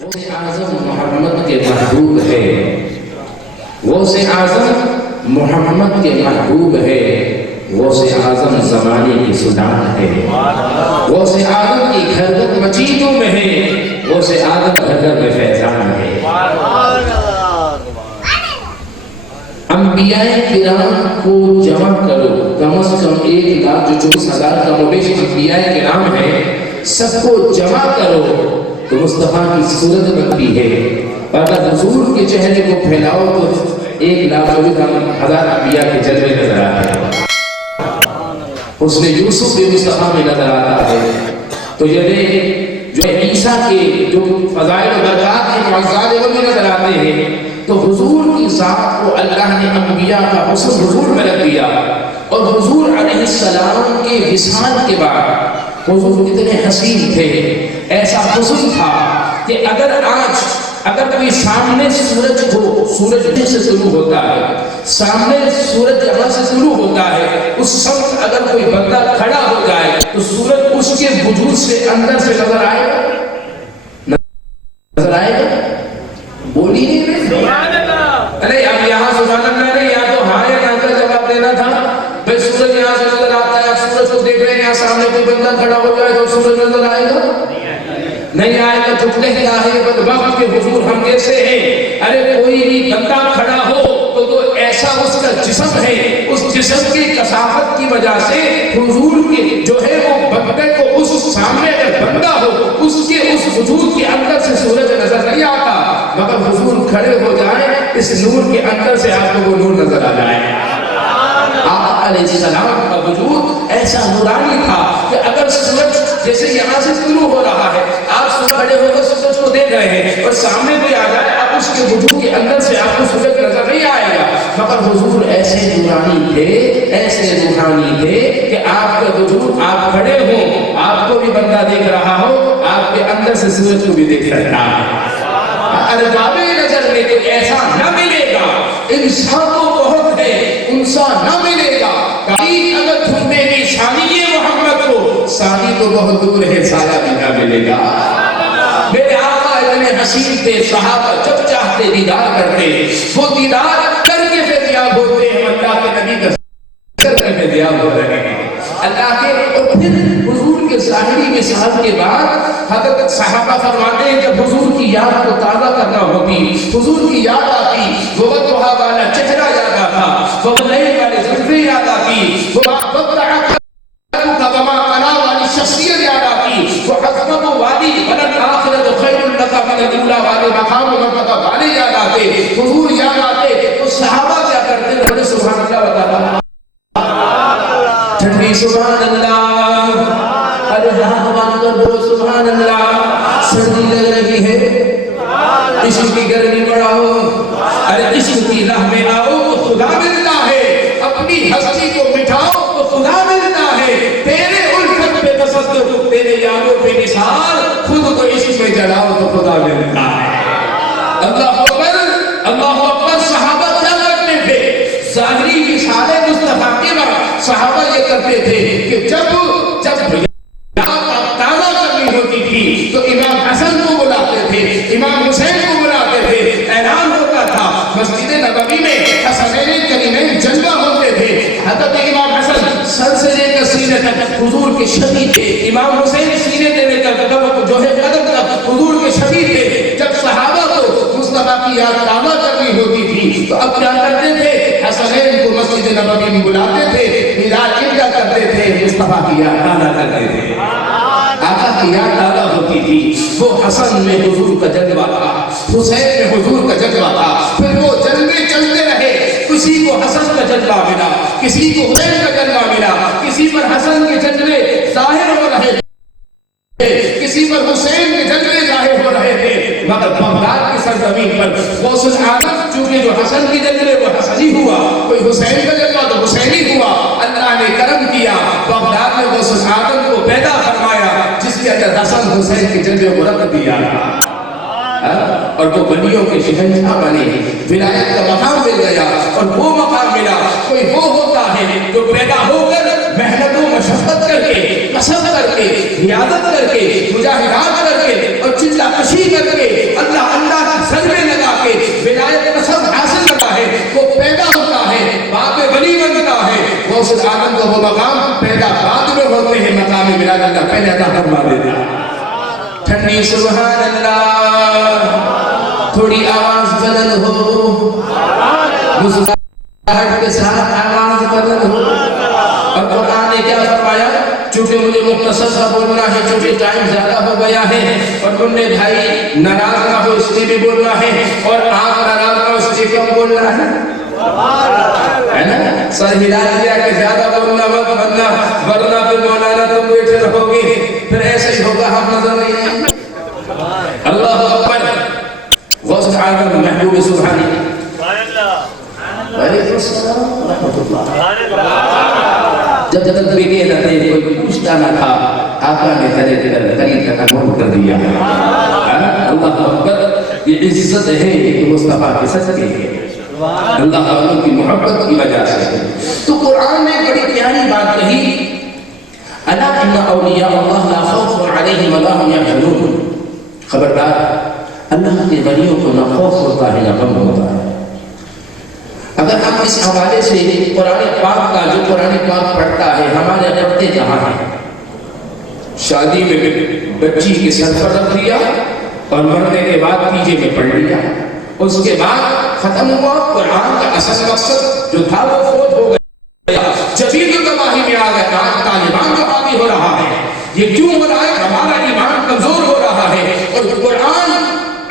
غوث اعظم محمد کے محبوب ہے، غوث اعظم محمد کے محبوب ہے، غوث اعظم زمانے کی سلطان ہے، غوث اعظم کی گھرگت مچیدوں میں ہے، غوث اعظم گھر میں فیضان ہے۔ انبیاء کرام کو جمع کرو، کم از کم 1,24,000 کا مویش انبیاء کرام ہے، سب کو جمع کرو تو مصطفیٰ کی صورت بنتی ہے۔ اگر حضور کے چہرے کو پھیلاؤ تو 1,24,000 انبیاء کے جلوے نظر آتے ہیں۔ حسن یوسف بھی مصطفیٰ میں نظر آتا ہے۔ تو یہ جو عیسیٰ کے جو فضائل و برکات ہیں معجزات وہ بھی نظر آتے ہیں۔ تو حضور کی ذات کو اللہ نے انبیاء کا حسن حضور میں رکھ دیا، اور حضور علیہ السلام کے وصال کے بعد حضور اتنے حسین تھے، ایسا حسن تھا کہ اگر کبھی سامنے سورج ہو، سورج سے شروع ہوتا ہے، سامنے سورج جہاں سے شروع ہوتا ہے، اس سمت اگر کوئی بندہ کھڑا ہو جائے تو سورج اس کے وجود سے اندر سے نظر آئے گا، نظر آئے گا، بولی نہیں رہے۔ ارے اب یہاں سبحان اللہ نے یا تو ہاں یا نہ کا جواب دینا تھا۔ بھئی سورج یہاں سے نظر آتا ہے، آپ سورج کو دیکھ رہے ہیں، یہاں سامنے کوئی بندہ کھڑا ہو جائے تو سورج نظر آئے گا، نہیں آئے گا۔ جھکنے کیا ہے بدبخت کے حضور ہم جیسے ہیں، ارے کوئی بھی بندہ کھڑا ہو تو ایسا اس کا جسم ہے، اس جسم کی کثافت کی وجہ سے حضور کے جو ہے وہ بندے کو اس سامنے اگر بندہ ہو اس کے اس وجود کے اندر سے سورج نظر نہیں آتا، مگر حضور کھڑے ہو جائیں اس نور کے اندر سے آپ کو وہ نور نظر آ جائے۔ آقا علیہ السلام کا وجود ایسا نورانی تھا کہ اگر سورج جیسے یہاں سے طلوع ہو رہا ہے، آپ کھڑے ہو کر سورج کو دیکھ رہے ہیں اور سامنے کوئی آ جائے، آپ اس کے وجود کے اندر سے آپ کو سورج نظر نہیں آئے گا، مگر حضور ایسے نورانی تھے، ایسے روحانی تھے کہ آپ کا وجود آپ کھڑے ہوں، آپ کو بھی بندہ دیکھ رہا ہو، آپ کے اندر سے سورج کو بھی دیکھ سکتا ہے۔ ارباب نظر میں تو ایسا نہ ملے گا، انسان تو بہت ہے، انسان نہ ملے گا، اگر ڈھونڈے گی ثانی محمد کو، ثانی تو بہت دور ہے، سایہ بھی نہ ملے گا۔ میرے آقا اتنے حسین تھے، صحابہ جب چاہتے دیدار کرتے، وہ دیدار کر کے فیضیاب ہوتے ہیں، اللہ کے نبی کا ذکر کر کے فیضیاب ہو رہے ہیں اللہ کے۔ اور پھر حضور کے ظاہری مثال کے بعد حضرت صحابہ فرماتے ہیں جب حضور کی یاد کو تازہ کرنا ہوتی، حضور کی یاد آتی، وہ وضحا والا چہرہ یاد آتا، وہ بلیل والے زلفیں یاد آتی، وہ شخصیت یاد آتی، وہ حضرت وادی ولن آخرت خیر لک من الاولی والے مقام و مرتبہ والے یاد آتے، حضور یاد آتے، تو صحابہ کیا کرتے بولے سبحان اللہ بتا ٹھنڈی سبحان اللہ، ارے ہاں بات کر بولو سبحان اللہ، سردی لگ رہی ہے، عشق کی گرمی بڑھاؤ، ارے عشق کی راہ میں آؤ تو خدا ملتا ہے، اپنی ہستی کو مٹھاؤ تو خدا ملتا ہے، تیرے الفت پہ تصدق، تیرے یادوں پہ نثار، خود کو عشق میں جلاؤ تو خدا ملتا ہے۔ اللہ اکبر، اللہ اکبر۔ صحابہ کیا کرتے تھے؟ ظاہری مثال مصطفیٰ کے بعد صحابہ یہ کرتے تھے کہ جب تازہ کرنی ہوتی تھی تو امام حسن کو بلاتے تھے، امام حسین کو بلاتے تھے، اعلان ہوتا تھا مسجد نبوی میں حسنین کریمین جلوہ ہوتے تھے، حضرت امام حسن سر سے لے کر سینے تک حضور کے شبیہ تھے، امام حسین سینے سے لے کر جو ہے قدم تک حضور کے شبیہ تھے۔ جب صحابہ کو مصطفیٰ کی یاد تازہ کرنی ہوتی تھی تو اب کیا کرتے تھے؟ حسنین کو مسجد نبوی میں بلاتے تھے، میراج کیا کرتے تھے؟ مصطفیٰ کی یاد تازہ کرتے تھے، آقا کی یاد تازہ ہوتی تھی۔ وہ حسن میں حضور کا جلوہ تھا، حسین میں حضور کا جلوہ تھا، پھر وہ جلوے چلتے رہے، کسی کو حسن کا جلوہ ملا، کسی کو حسین کا جلوہ ملا، کسی پر حسن کے جلوے ظاہر ہو رہے تھے، کسی پر حسین کے جلوے ظاہر ہو رہے تھے، مگر بغداد کی سرزمین پر غوث اعظم چونکہ جو حسن کی جلوے وہ حسنی ہوا، کوئی حسین کا جلوہ تو حسینی ہوا، اللہ نے کرم کیا، بغداد میں غوث اعظم کو پیدا فرمایا جس کے اندر حسن حسین کے جلوے کو رکھ دیا، اور وہ بلیوں کے شہنشاہ بنے، ولایت کا مقام مل گیا، اور وہ مقام ملا۔ کوئی وہ ہوتا ہے جو پیدا ہو کر محنت و مشقت کر کے، قسم کر کے، ریاضت کر کے، مجاہدات کر کے اور چلہ کشی کر کے میں عطا فرما دیتا. ٹھنڈی سبحان اللہ، تھوڑی آواز بلند ہو، مسکراہٹ کے ساتھ آواز بلند ہو. اور قرآن نے کیا فرمایا؟ چونکہ مجھے مختصر سا بولنا ہے، چونکہ ٹائم زیادہ ہو گیا ہے، اور انہیں بھائی ناراض نہ ہو اس لیے بھی بولنا ہے، اور آپ ناراض نہ ہو اس لیے کم بولنا ہے نا. سر ہلا دیا کہ زیادہ بولنا مت، ورنہ پھر مولانا تم بیٹھے رہو گے، پھر ایسا ہی ہوگا ہم نظر نہیں آئیں گے. اللہ اکبر. غوث اعظم محبوب سبحانی وعلیکم السلام ورحمۃ اللہ. جب تک بیٹے نہ تھے کوئی پوچھتا نہ تھا، آقا نے خرید کا نوٹ کر دیا. اللہ اکبر. یہ عزت ہے کہ مصطفیٰ کے صدقے ہے، اللہ تعالیٰ کی محبت کی وجہ سے. تو قرآن نے بڑی پیاری بات کہی، الا ان اولیاء اللہ لا خوف علیہم ولا هم یحزنون. خبردار، اللہ کے ولیوں کو نہ خوف ہوتا ہے نہ غم ہوتا ہے. اگر ہم اس حوالے سے قرآن پاک کا جو قرآن پاک پڑھتا ہے، ہمارے پڑھتے کہاں ہیں؟ شادی میں بچی کے سر پر رکھ دیا اور مرنے کے بعد پیجے میں پڑھ لیا، اس کے بعد ختم ہوا. قرآن کا اصل مقصد جو تھا وہ فوت ہو گیا. جدید گواہی میں آ گیا، آج طالبان کا حاوی ہو رہا ہے. یہ کیوں ہو رہا ہے؟ ہمارا ایمان کمزور ہو رہا ہے. اور قرآن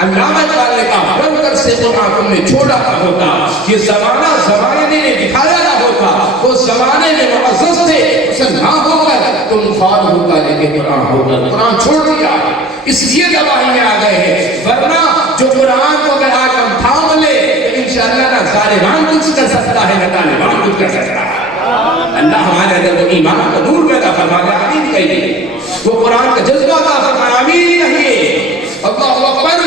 علامہ اقبال نے کہا، بن کر سے قرآن تم نے چھوڑا نہ ہوتا، یہ زمانے نے دکھایا نہ ہوتا. وہ زمانے میں معزز تھے، اسے نہ ہو کر تم خوار ہوتا، لیکن قرآن ہو کر قرآن چھوڑ دیا. اس لیے گواہی میں آ گئے ہیں. ورنہ جو قرآن کو اگر آج ہم تھام لے تو انشاءاللہ نہ ظالمان کچھ کر سکتا ہے نہ طالبان کچھ کر سکتا ہے. اللہ ہمارے اندر وہ ایمان کا نور پیدا فرما دے. آمین کہیے. وہ قرآن کا جذبہ عطا فرمائے. آمین کہیے. اللہ اکبر.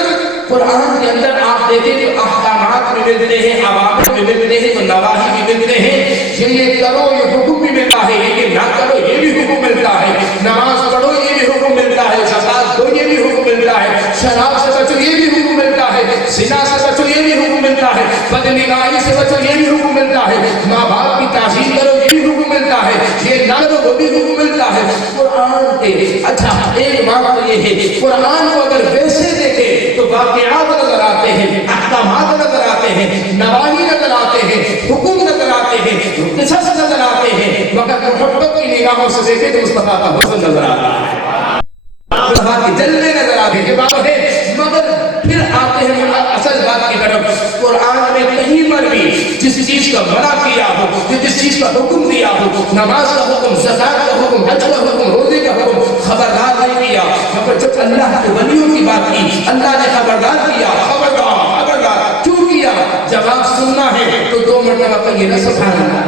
قرآن کے اندر آپ دیکھیں تو احکامات بھی ملتے ہیں، عوامر بھی ملتے ہیں، تو نواہی بھی ملتے ہیں. یہ کرو یہ حکم بھی ملتا ہے، یہ نہ کرو یہ بھی حکم ملتا ہے. نماز پڑھو یہ بھی حکم ملتا ہے، زکات دو یہ بھی حکم ملتا ہے، شراب سے بچو یہ بھی حکم ملتا ہے، زنا سے بچو یہ بھی حکم ملتا ہے، بدنگاہی سے بچو یہ بھی حکم ملتا ہے، ماں باپ کی تعظیم کرو یہ بھی حکم ملتا ہے، یہ نہ کرو وہ بھی حکم ملتا ہے. قرآن کے اچھا ایک بات تو یہ ہے، قرآن کو اگر ویسے دیکھیں تو واقعات نظر آتے ہیں، احکامات نظر آتے ہیں، نواہی نظر آتے ہیں، حکم نظر آتے ہیں، قصص نظر آتے ہیں. مگر محبت کی نگاہوں سے دیکھیں تو مصطفیٰ کا حسن نظر آتا ہے، مصطفیٰ کے جلوے نظر آتے ہیں. بات ہے مگر پھر آتے ہیں اصل بات کی طرف. قرآن میں کہیں پر بھی جس چیز کا منع کیا ہو، جس چیز کا حکم دیا ہو، نماز کا حکم، زکات کا حکم، حج کا حکم، روزے کا حکم، خبردار نہیں کیا. مگر جب اللہ کے ولیوں کی بات کی، اللہ نے خبردار کیا. خبردار کیوں کیا؟ جواب سننا ہے تو 2 مرتبہ کہیے نا سبحان اللہ.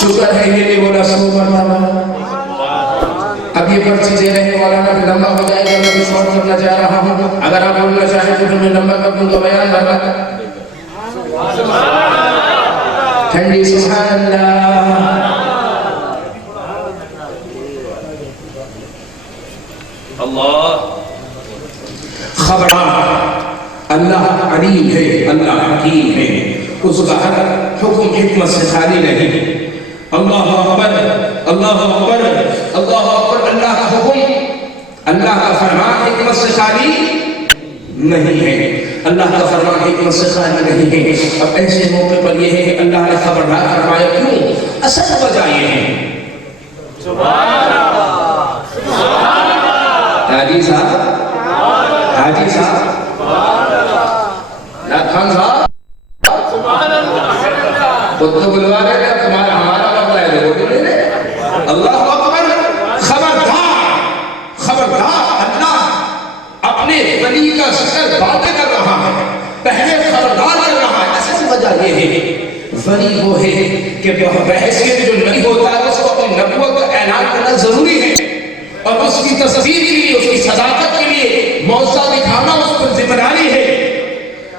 شکر ہے یہ نہیں بولا 100 مرتبہ. اب یہ پرچی دے رہے ہیں مولانا، پھر لمبا ہو جائے گا. میں کچھ اور کرنا چاہ رہا ہوں، اگر آپ بولنا چاہیں تو پھر میں لمبا کر دوں تو بیان کرنا. ٹھنڈی سبحان اللہ. اللہ خبردار، اللہ علیم ہے، اللہ حکیم ہے. اس کا ہر حکم حکمت سے خالی نہیں. اللہ اکبر، اللہ اکبر، اللہ اکبر. اللہ کا حکم، اللہ کا فرمان حکمت سے خالی نہیں ہے. اللہ کا فرمان حکمت سے خالی نہیں ہے. اب ایسے موقع پر یہ ہے کہ اللہ نے خبردار فرمایا. کیوں؟ اصل وجہ یہ ہے. سبحان اللہ، سبحان اللہ. حاجی صاحب، حاجی صاحب، نات خان صاحب، خود تو بلوا رہے ہیں. تمہارا ہمارا مسئلہ ہے، وہ بھی لے لے. اللہ اکبر. خبردار، خبردار. اللہ اپنے ولی کا ذکر باتیں کر رہا ہے، پہلے خبردار کر رہا ہے. اصل وجہ یہ ہے ولی وہ ہے کہ بحیثیت جو نبی ہوتا ہے اس کو اپنی نبوت کا اعلان کرنا ضروری ہے، اور اس کی تصدیق کے لیے، اس کی صداقت کے لیے معجزہ دکھانا اس پر ذمہ داری ہے.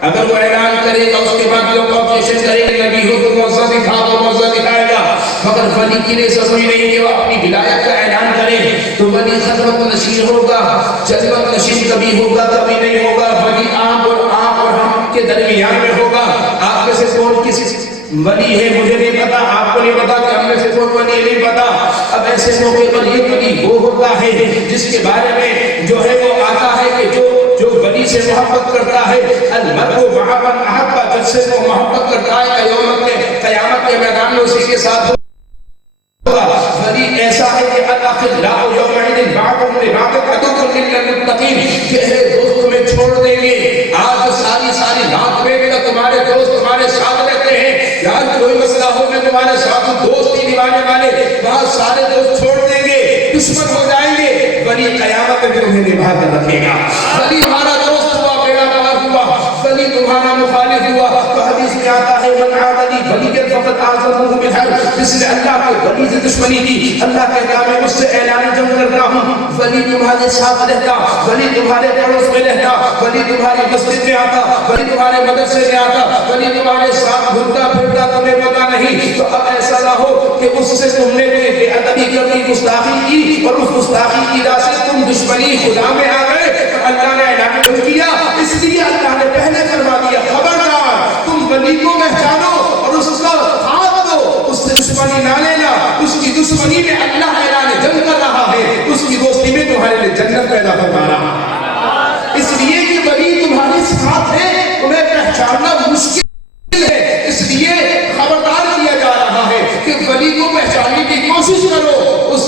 اگر وہ اعلان کرے گا اس کے بعد لوگ آبجیکشن کریں گے نبی ہو تو معجزہ دکھاؤ، معجزہ دکھائے گا. مگر ولی کے لیے ضروری نہیں کہ وہ اپنی ولایت کا اعلان کرے تو ولی خدمت نشین ہوگا، جذبت نشین کبھی ہوگا کبھی نہیں ہوگا. ولی آپ اور ہم کے درمیان میں ہوگا. آپ میں سے کون کسی ولی ہے مجھے نہیں پتا، آپ کو نہیں پتا کہ ہم میں سے کوئی ولی نہیں پتا. اب ایسے موقع پر یہ ولی وہ ہوتا ہے جس کے بارے میں جو ہے وہ آتا ہے کہ جو ولی سے محبت کرتا ہے، المرء مع من احب، جس سے وہ محبت کرتا ہے قیامت کے میدان میں اسی کے ساتھ ہوگا. ولی ایسا ہے کہ الاخلاء یومئذ بعضهم لبعض عدو الا المتقین، کہ دوست تمہیں چھوڑ دیں گے. آج ساری رات میں بھی تمہارے دوست تمہارے ساتھ رہتے ہیں. یار کوئی مسئلہ ہو میں تمہارے ساتھ ہوں، دوست ہی نبھانے والے وہاں سارے دوست چھوڑ دیں گے، دشمن ہو جائیں گے. ولی قیامت میں تمہیں نبھا کر رکھے گا. ولی ہمارا دوست ہوا، بیڑا پار ہوا، ولی تمہارا مخالف ہوا. تو حدیث میں آتا ہے من عاد لی ولی فقد اعظمه بالحرب، جس نے اللہ کے ولی سے دشمنی کی، اللہ کہتا میں اس سے اعلان جنگ کرتا ہوں. ولی تمہارے ساتھ رہتا، ولی تمہارے پڑوس میں رہتا، ولی تمہاری مسجد میں آتا، ولی تمہارے مدرسے میں آتا، ولی تمہارے ساتھ گھومتا پھرتا، تمہیں پتا نہیں. تو اب ایسا نہ ہو کہ اس سے تم نے بے ادبی کرنی، گستاخی کی، اور اس گستاخی کی وجہ سے تم دشمنی خدا میں آ گئے. اللہ نے اعلان جنگ کیا، اس لیے اللہ نے پہلے فرما دیا خبردار تم ولی کو پہچانو اور اس کا ساتھ دو، اس سے دشمنی نہ لینا. اس کی دشمنی میں اللہ اعلان جنگ کر رہا ہے، اس کی دوستی میں تمہارے لیے جنت پیدا فرما رہا ہے. اس لیے کہ ولی تمہارے ساتھ ہے، تمہیں پہچاننا مشکل ہے. اس لیے خبردار کیا جا رہا ہے کہ ولی کو پہچاننے کی کوشش کرو، اس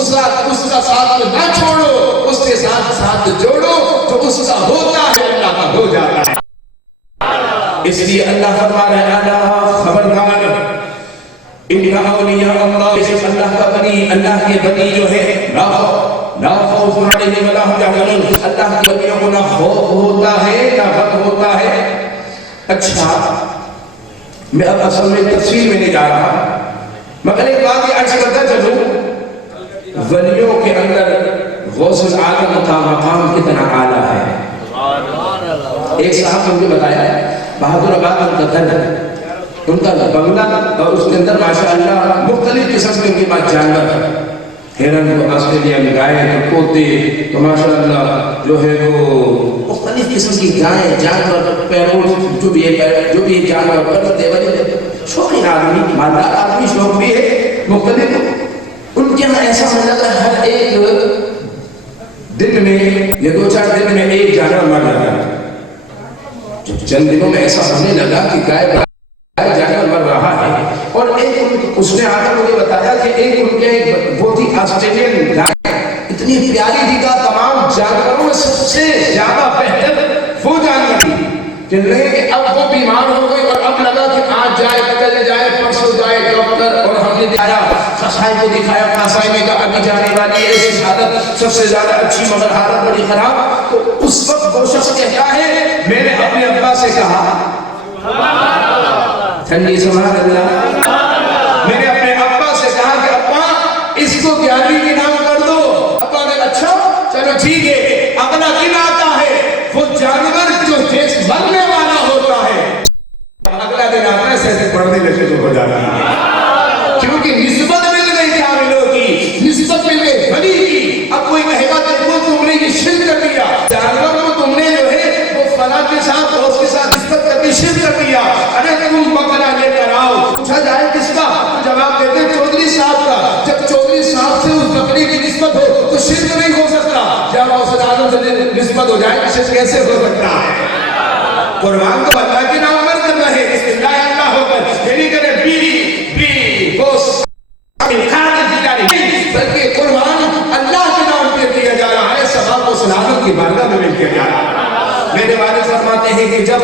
کا ساتھ نہ چھوڑو، اس کے ساتھ جوڑو. جو اس کا ہوتا ہے اللہ کا ہو جاتا ہے. اس لیے اللہ فرما رہا ہے الا خبردار ان اولیاء اللہ، اللہ کا بنی، اللہ کے بنی جو ہے لا خوف علیہم ولا هم يحزنون، اللہ کے بندیوں کو نہ خوف ہوتا ہے نہ غم ہوتا ہے. اچھا میں اب اصل میں تفصیل میں نہیں جا رہا، مگر ایک بات یہ عرض کرتا چلوں، ولیوں کے اندر غوث العالم کا مقام کتنا اعلیٰ ہے. ایک صاحب نے مجھے بتایا بہادر آباد کا گھر، ان کا بنگلہ، اور اس کے اندر ماشاءاللہ مختلف قسم کے ان کے پاس جانور ہیں، ہرن، آسٹریلین گائے، کوتے، تو ماشاءاللہ جو ہے وہ مختلف قسم کی گائے، جانور، پیروٹ، جو بھی ہے جانور، پرندے وغیرہ. شوقین آدمی، مالدار آدمی، شوق بھی ہے مختلف. ان کے یہاں ایسا ہونے لگا ہر ایک دن میں یا 2-4 دن میں ایک جانور مر رہا ہے. چند دنوں میں ایسا ہونے لگا کہ گائے جانور مر رہا ہے. اور ایک اس نے آ کر مجھے بتایا کہ ایک ان کے وہ تھی آسٹریلین گائے، اتنی پیاری تھی کہ تمام جانوروں میں سب سے زیادہ بہتر وہ جانور تھی. کہ اب وہ بیمار ہو گئی اور اب لگا کہ آج جائے، کل جائے، پرسوں جائے ڈاکٹر، اور ہم نے دکھایا قصائی کو دکھایا، قصائی نے کہا ابھی جانے والی ہے، اس حالت سب سے زیادہ اچھی مگر حالت بڑی خراب. تو اس وقت وہ شخص کہتا ہے میں نے اپنے ابا سے کہا، ٹھنڈی سبحان اللہ، میں نے اپنے ابا سے کہا کہ ابا اس کو گیاری کی نام کر دو. ابا نے اچھا چلو ٹھیک ہے. اگلا دن آتا ہے، وہ جانور جو جیس مرنے والا ہوتا ہے، اگلا دن آتا ہے سیسے پڑھنے لگے تو ہو جاتا ہے. کیونکہ نسبت مل گئی کاملوں کی، نسبت مل گئی ولی کی. اب کوئی کہے گا کہ تم نے یہ شرک کر دیا، جانور کو تم نے جو ہے وہ فلاں کے ساتھ اور اس کے ساتھ نسبت کر کے شرک کر دیا. ارے تم بکرا لے کر آؤ، پوچھا جائے کس کا، جواب دیتے چودھری صاحب کا. جب چودھری صاحب سے اس بکری کی نسبت ہو تو شرک نہیں ہو سکتا. جب غوث اعظم سے نسبت ہو جائے تو شرک کیسے ہو سکتا ہے؟ قربان تو اللہ کے نام پر کرنا ہے، بسم اللہ اللہ ہو کر، یہ نہیں کرے بیری بوس بلکہ قربان اللہ کے نام پہ دیا جا رہا ہے، ثواب و سلامت کی بارگاہ میں مل کیا جا رہا ہے. میرے والد فرماتے ہیں کہ جب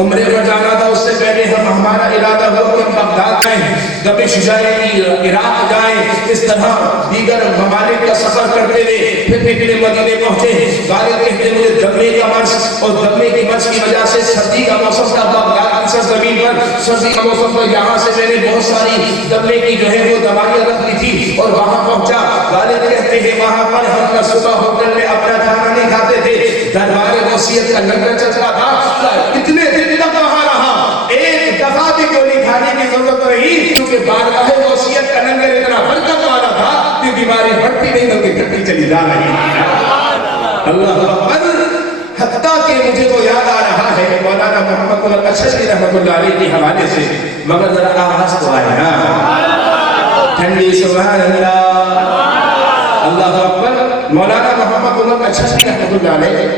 عمرے پر جانا تھا اس سے پہلے ہمارا ارادہ ہوا کہ ہم بغداد جائیں، دمشق جائیں، عراق جائیں، اس طرح دیگر ممالک کا سفر کرتے ہوئے پھر مدینے پہنچے. والد کہتے مجھے دمے کا مرض، اور دمے کی مرض کی وجہ سے سردی کا موسم تھا بغداد کی سرزمین پر، سردی کا موسم تھا. یہاں سے میں نے بہت ساری دمے کی جو ہے وہ دوائیاں رکھ لی تھی اور وہاں پہنچا. والد کہتے ہیں وہاں پر ہم نہ صبح ہوٹل میں اپنا کھانا نہیں کھاتے تھے، دربار غوثیت کا لنگر چل رہا تھا. اتنے دن تک وہاں رہا، ایک دفعہ بھی گولی کھانے کی ضرورت رہی، کیونکہ بارگاہ غوثیت کا لنگر اتنا برکت والا تھا کہ بیماری بڑھتی نہیں بلکہ گھٹتی چلی جا رہی. اللہ اکبر. حتی حتیٰ کہ مجھے وہ یاد آ رہا ہے مولانا محمد عمر اچھلی رحمۃ اللہ علیہ کے حوالے سے، مگر ذرا آواز تو آئے نا ٹھنڈی سبحان اللہ اللہ اکبر۔ مولانا محمد عمر اچھلی رحمۃ اللہ علیہ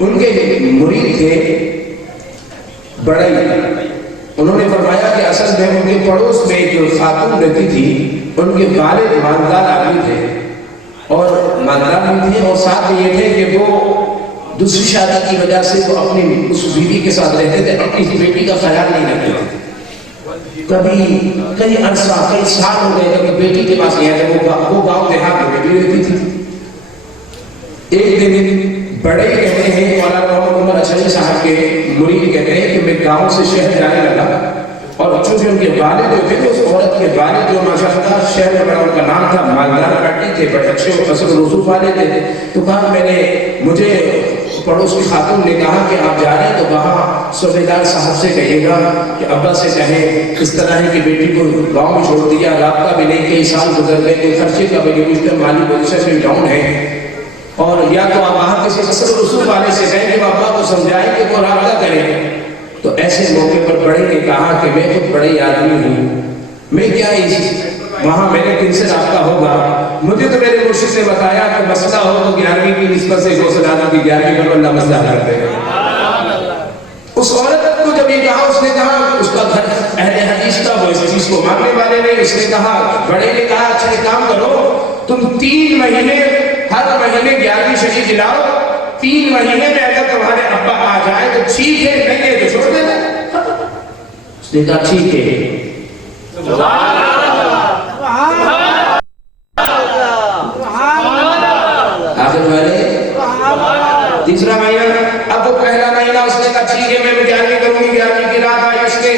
ان کے مرید تھے بڑائی، انہوں نے فرمایا کہ اصل میں ان کے پڑوس میں جو خاتون رہتی تھی ان کے والد مالدار آدمی تھے اور مالدار بھی تھے، اور ساتھ میں یہ تھے کہ وہ دوسری شادی کی وجہ سے وہ اپنی اس بیوی کے ساتھ رہتے تھے، اپنی بیٹی کا خیال نہیں رکھتے تھے۔ کبھی کئی عرصہ کئی سال ہو گئے کبھی بیٹی کے پاس نہیں آتے، وہ گاؤں دیہات میں بیٹی رہتی تھی۔ ایک دن بڑے کہتے ہیں مولانا محمد عمر اچھلی صاحب کے مرید کہتے ہیں کہ میں گاؤں سے شہر جانے لگا، اور چونکہ ان کے والد جو تھے اس عورت کے والد جو ماشاءاللہ شہر میں بڑا ان کا نام تھا، مالدار پٹی تھے، بڑے اچھے اصل رسول والے تھے، تو کہا مجھے پڑوس کی خاتون نے کہا کہ آپ جا رہے ہیں تو وہاں صوبیدار صاحب سے کہیے گا کہ ابا سے کہیں اس طرح ہے کہ بیٹی کو گاؤں میں چھوڑ دیا، رابطہ بھی نہیں، کئی سال گزر گئے، کوئی خرچے کا بھی نہیں، کچھ مالی پوزیشن میں ڈاؤن ہے، اور یا تو آپ وہاں کسی اصل رسول والے سے کہیں کہ ابا کو سمجھائیں کہ وہ رابطہ کریں۔ تو ایسے موقع پر بڑے نے کہا کہ میں خود بڑے آدمی ہوں، میں کیا وہاں میرے دن سے رابطہ ہوگا، مجھے تو میرے مرشد نے بتایا کہ مسئلہ ہو تو 11ویں کی نسبت سے غوث العظم کی 11ویں پر اللہ مسئلہ کرتے ہیں۔ اس عورت کو جب یہ کہا، اس نے کہا اس کا گھر اہل حدیث کا، وہ اس چیز کو ماننے والے نہیں، اس نے کہا بڑے نے کہا اچھا ایک کام کرو، تم 3 مہینے ہر مہینے 11ویں شریف دلاؤ، 3 مہینے میں اگر تمہارے ابا آ جائے تو ٹھیک ہے، نہیں ہے تو چھوڑ دینا۔ اس نے کہا ٹھیک ہے۔ آخر والے تیسرا مہینہ، اب وہ پہلا مہینہ اس نے کہا ٹھیک ہے میں 11ویں کروں گی، 11ویں کی رات آئی، اس نے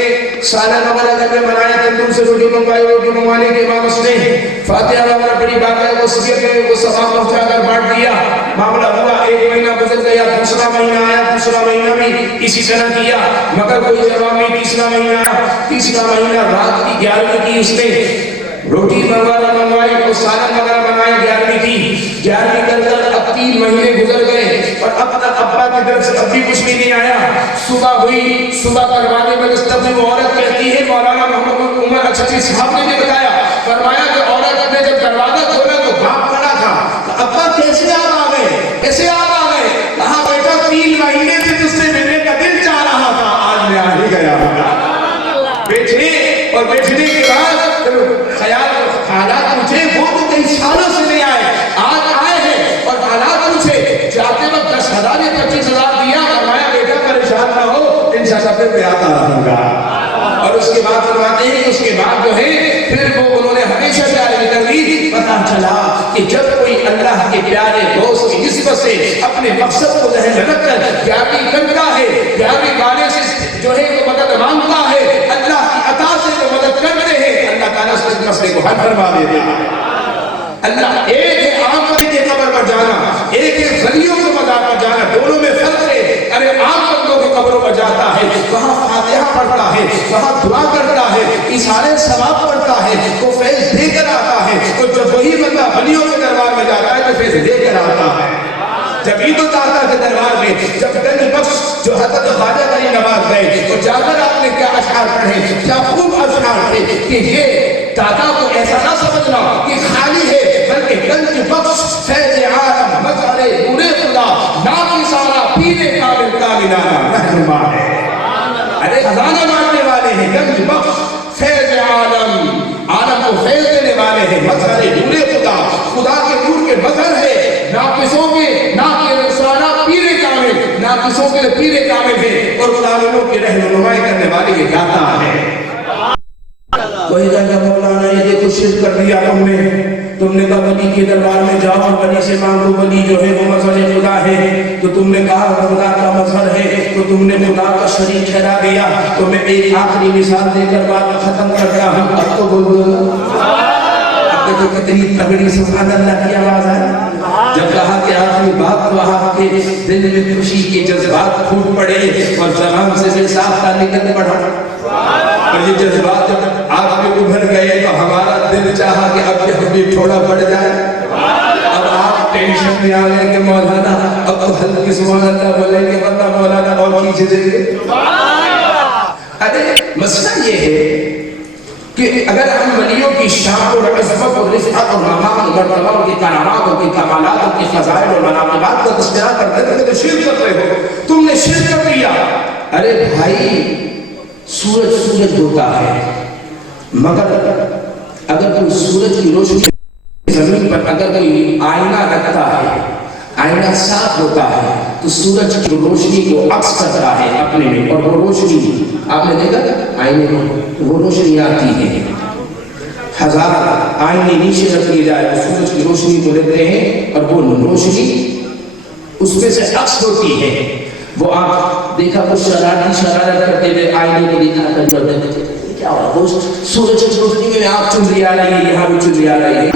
سالن وغیرہ گھر میں بنایا، تندور سے روٹی منگوائی، روٹی منگوانے کے بعد اس نے فاتحہ وغیرہ بڑی بات ہے وہ سیت میں وہ ثواب پہنچا کر بانٹ دیا۔ معاملہ ہوا، 1 مہینہ گزر گیا، دوسرا مہینہ آیا، دوسرا مہینہ بھی اسی طرح کیا، مگر کوئی جواب نہیں۔ تیسرا مہینہ آیا، تیسرا مہینہ رات کی 11ویں کی اس نے روٹی وغیرہ منگوائی، وہ سالن وغیرہ بنائے، 11ویں کی 11ویں کر کر اب 3 مہینے گزر گئے اور اب تک ابا کی طرف سے اب بھی کچھ بھی نہیں آیا۔ صبح ہوئی، صبح کروانے میں اس طرح وہ عورت کہتی ہے، مولانا محمد عمر اچھلی صاحب نے بھی بتایا، فرمایا کہ عورت نے جب دروازہ کھولا تو باپ کھڑا تھا، ابا کیسے آپ آ گئے، کیسے آپ آ گئے؟ کہا بیٹا 3 مہینے سے تجھ سے ملنے کا دل چاہ رہا تھا، آج میں آ ہی گیا۔ بیٹھے اور بیٹھنے کے بعد خیال حالات پوچھے، وہ تو کئی سالوں سے نہیں آئے، آج آئے ہیں، اور حالات پوچھے، جاتے وقت 10,000 یا 25,000 دیا، فرمایا بیٹا پریشان نہ ہو، انشاءاللہ پھر میں آتا رہوں گا۔ اور اس کے بعد فرماتے ہیں کہ اس کے بعد جو ہے پھر وہ انہوں نے ہمیشہ پیاری کر لی۔ پتہ چلا کہ جب کوئی اللہ کے پیارے دوست کی نسبت سے اپنے مقصد کو ذہن میں رکھ کر پیاری کرتا ہے، پیاری والے سے جو ہے وہ مدد مانگتا ہے، اللہ کی عطا سے وہ مدد کرتے ہیں، اللہ تعالیٰ سے اس مسئلے کو حل فرما دیتا ہے۔ اللہ ایک ہے عام بندے کے قبر پر جانا، ایک ہے غنیوں کے مزار پر جانا، دونوں میں فرق ہے۔ ارے عام بندوں کے قبروں پر جاتا ہے، وہاں فاتحہ پڑھتا ہے، وہاں دعا کرتا ہے، اظہار ثواب پڑھتا ہے، وہ فیض دے کر آتا ہے، اور جب وہی بندہ غنیوں کے دربار میں جاتا ہے تو فیض دے کر آتا ہے۔ جب عید الداتا کے دربار میں جب گنج بخش جو حضرت خواجہ غریب نواز گئے تو جا کر آپ نے کیا اشعار پڑھے، کیا خوب اشعار تھے کہ یہ داتا کو ایسا نہ سمجھنا کہ خالی ہے، بلکہ گنج بخش فیض عالم مظہر نور خدا نام سارا پینے کامل کاملانہ رہنما ہے۔ ارے خزانہ بانٹنے والے ہیں گنج بخش، فیض عالم، عالم کو فیض دینے والے ہیں، مظہر نور خدا، خدا کے نور کے مظہر ہے، ناقصوں کے پیر کامل، ناقصوں کے پیر کامل ہے، اور کاملوں کی رہنمائی کرنے والے یہ داتا ہے۔ کوئی کہا مولانا یہ دیکھو شرک کر دیا تم نے کہا ولی کے دربار میں جاؤ اور ولی سے مانگو، ولی جو ہے وہ مظہر خدا ہے، تو تم نے کہا خدا کا مظہر ہے تو تم نے خدا کا شریک ٹھہرا دیا۔ تو میں ایک آخری مثال دے کر بات ختم کرتا ہوں، اب تو بول دو، اب دیکھو کتنی تگڑی سبحان اللہ کی آواز ہے۔ جب کہا کہ آخری بات تو آپ کے دل میں خوشی کے جذبات پھوٹ پڑے اور زبان سے دل صاف کا نکل پڑا، اور یہ جذبات جب آپ کے ابھر گئے تو ہمارا دل چاہا کہ اب یہ بھی تھوڑا بڑھ جائے۔ اب آپ ٹینشن میں آ گئے کہ مولانا اب ہلکی سبحان اللہ بولے کہ بندہ مولانا اور کھینچ دے گے. ارے مسئلہ یہ ہے کہ اگر ہم ولیوں کی شان اور عظمت اور رفعت اور مقام اور مرتبہ اور کی کرامات اور کی کمالات اور کی فضائل اور مناقبات کا تذکرہ کرتے ہیں تو شرک کر رہے ہو, تم نے شرک کر دیا. ارے بھائی سورج ہوتا ہے, مگر اگر کوئی سورج کی روشنی زمین پر اگر کوئی آئینہ رکھتا ہے, آئینہ صاف ہوتا ہے تو سورج کی روشنی کو عکس کرتا ہے اپنے میں, اور وہ روشنی آپ نے دیکھا آئینے میں وہ روشنی آتی ہے, ہزار آئینے نیچے رکھ لیے جائے تو سورج کی روشنی کو لیتے ہیں اور وہ روشنی اس پہ سے عکس ہوتی ہے. وہ آپ دیکھا وہ شرارت کرتے ہوئے آئینے کو دیکھا کرتے کیا ہوا, وہ سورج کی روشنی میں آپ چنری آ رہی ہے, یہاں بھی چنری آ رہی ہے,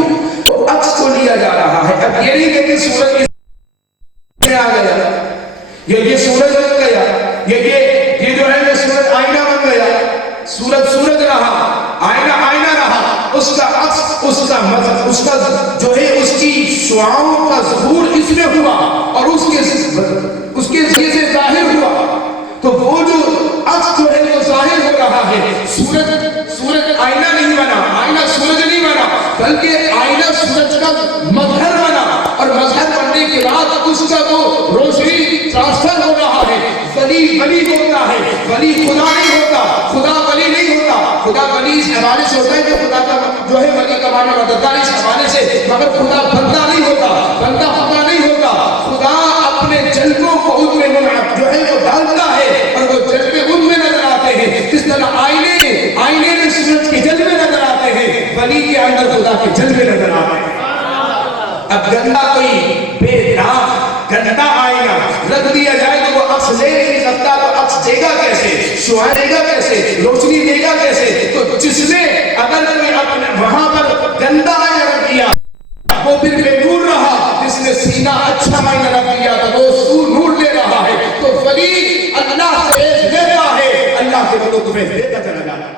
تو عکس کو لیا جا رہا ہے. اب یہ نہیں کہ سورج آ گیا, یہ سورج بن گیا, یہ جو ہے سورج آئینہ بن گیا, سورج رہا, آئینہ رہا, اس کا عکس اس کا جو ہے اس کی شعاعوں کا ظہور اس میں ہوا اور اس کے ذریعے سے ظاہر ہوا, تو وہ جو عکس جو ہے وہ ظاہر ہو رہا ہے. سورج آئینہ نہیں بنا, آئینہ سورج نہیں بنا, بلکہ آئینہ سورج کا مظہر بنا, اور مظہر بننے کے بعد اس کا وہ روشنی ٹرانسفر ہو رہا ہے. ولی ہوتا ہے, ولی خدا نہیں ہوتا, خدا ولی نہیں ہوتا. خدا ولی اس حوالے سے ہوتا ہے کہ خدا کا جو ہے ولی کا معنی مددگار اس حوالے سے, مگر خدا بندہ نہیں ہوتا, بندہ خدا نہیں ہوتا. خدا اپنے جلووں کو ان میں جو ہے وہ ڈالتا ہے اور وہ جلوے ان میں نظر آتے ہیں. اس طرح آئینے میں سورج کے جلوے نظر آتے ہیں, ولی کے اندر خدا کے جلوے نظر آتے ہیں. اب گندا کوئی بے داغ گندا آئینہ رکھ دیا جائے تو وہ عکس لے نہیں سکتا, تو عکس دے گا کیسے, شعاع دے گا کیسے, روشنی دے گا کیسے؟ تو جس نے اگر کوئی اپنے وہاں پر گندا آئینہ رکھ دیا وہ پھر بے نور رہا, جس نے سینہ اچھا آئینہ رکھ دیا تو وہ نور لے رہا ہے. تو ولی اللہ سے لیتا ہے, اللہ کے ملک میں دیتا چلا جاتا ہے.